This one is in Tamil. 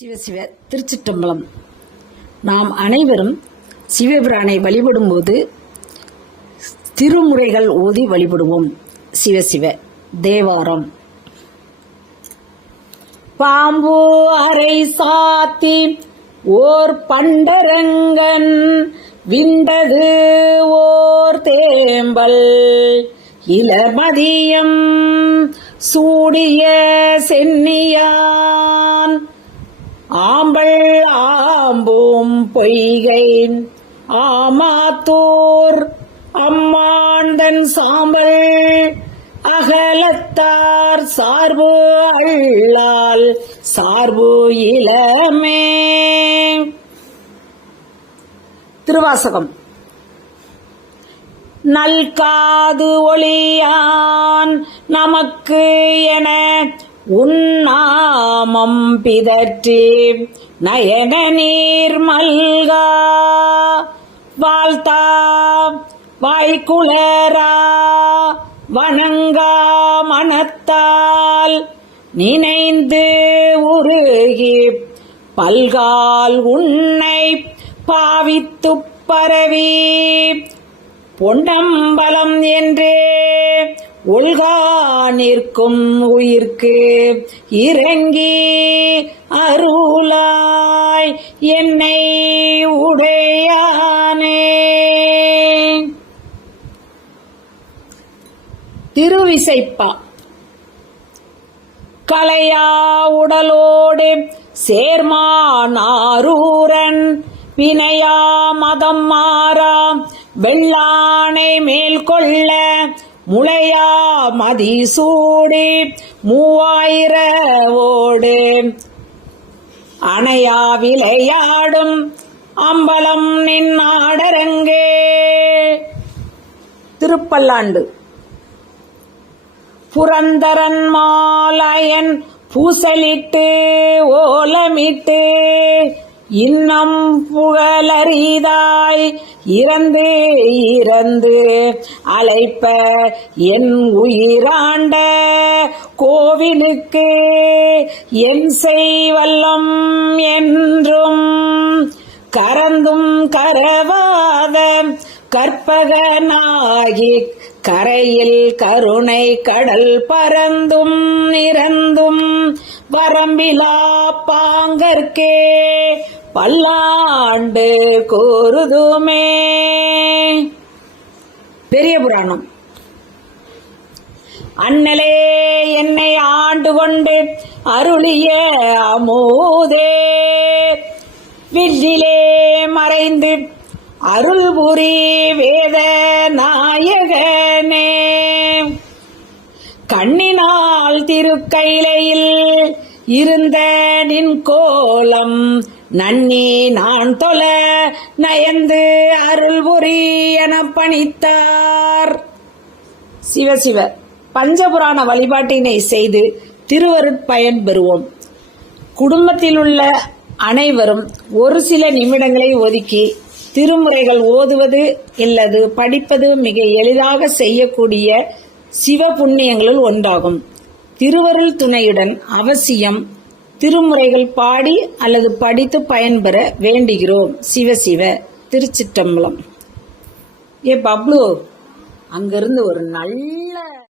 சிவசிவ திருச்சிற்றம்பலம். நாம் அனைவரும் சிவபிரானை வழிபடும்போது திருமுறைகள் ஓதி வழிபடுவோம். சிவசிவ தேவாரம். பாம்பு அரை சாத்தி ஓர் பண்டரங்கன் விண்டது ஓர் தேம்பல். இளமதியம் சூடிய சென்னியான் பொய்கை ஆமாத்தூர் அம்மாந்தன் சாம்பல் அகலத்தார் சார்பு அள்ளால் சார்பு இளமே. திருவாசகம். நல்காது ஒளியான் நமக்கு என உன்னாமம் பிதற்றி நயன நீர் மல்கா. வாழ்த்தா வாய்க்குளரா வணங்கா மனத்தால் நினைந்து உருகி பல்கால் உன்னை பாவித்துப் பரவி. பொன்னம்பலம் என்றே ஒல்கா நிற்கும் உயிர்க்கு இறங்கி அருளாய் என்னை உடையானே. திருவிசைப்பா. கலையா உடலோடு சேர்மானாரூரன் வினையா மதம் மாறா வெள்ளானை மேல் கொள்ள முளையா மதிசூடி மூவாயிர ஓடு. அணையா விளையாடும் அம்பலம் நின் ஆடரங்கே. திருப்பல்லாண்டு. புரந்தரன் மாலயன் பூசலிட்டு ஓலமிட்டு. இன்னம் புகழறிதாய். இறந்து இறந்து. அழைப்ப என் உயிராண்ட கோவிலுக்கு. என் செய்வல்லம் என்றும் கரந்தும் கரவாத கற்பகனாகி கரையில் கருணை கடல் பறந்தும் நிறந்தும் வரம்பிலா பாங்கற்கே. பல்லாண்டு கூறுதுமே பெரிய புராணம். அண்ணலே என்னை ஆண்டு கொண்டு அருளிய அமோதே. வில்லிலே மறைந்து அருள் புரி வேத நாயகனே. கண்ணினால் திருக்கையிலையில் இருந்த நின் கோலம் நன்னி நான் தொல நயந்து அருள் புரி என பணித்தார். சிவசிவ பஞ்சபுராண வழிபாட்டினை செய்து திருவருட்பயன் பெறுவோம். குடும்பத்தில் உள்ள அனைவரும் ஒரு சில நிமிடங்களை ஒதுக்கி திருமுறைகள் ஓதுவது இல்லது படிப்பது மிக எளிதாக செய்யக்கூடிய சிவ புண்ணியங்களுள் ஒன்றாகும். திருவருள் துணையுடன் அவசியம் திருமுறைகள் பாடி அல்லது படித்து பயன்பெற வேண்டுகிறோம். சிவ சிவ திருச்சிற்றம்பலம். ஏ பப்ளு அங்கிருந்து ஒரு நல்ல